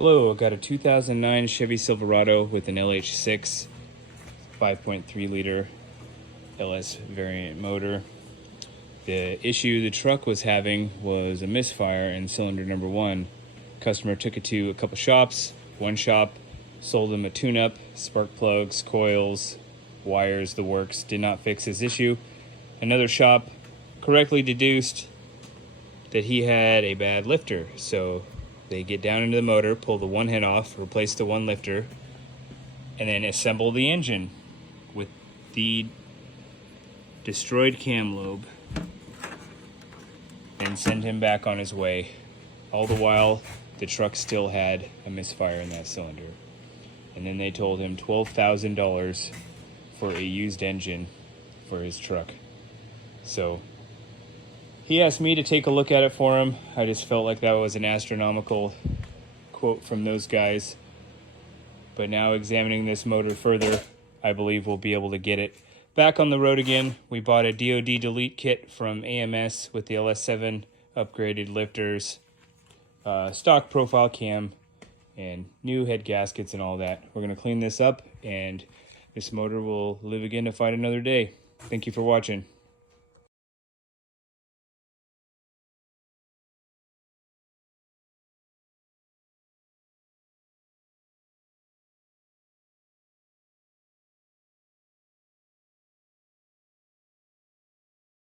Hello, I got a 2009 Chevy Silverado with an LH6 5.3 liter LS variant motor. The issue the truck was having was a misfire in cylinder number 1. Customer took it to a couple shops. One shop sold him a tune-up, spark plugs, coils, wires, the works. Did not fix his issue. Another shop correctly deduced that he had a bad lifter, so they get down into the motor, pull the one head off, replace the one lifter, and then assemble the engine with the destroyed cam lobe and send him back on his way. All the while, the truck still had a misfire in that cylinder. And then they told him $12,000 for a used engine for his truck. So he asked me to take a look at it for him. I just felt like that was an astronomical quote from those guys. But now examining this motor further, I believe we'll be able to get it back on the road again. We bought a DoD delete kit from AMS with the LS7 upgraded lifters, stock profile cam, and new head gaskets and all that. We're going to clean this up, and this motor will live again to fight another day. Thank you for watching.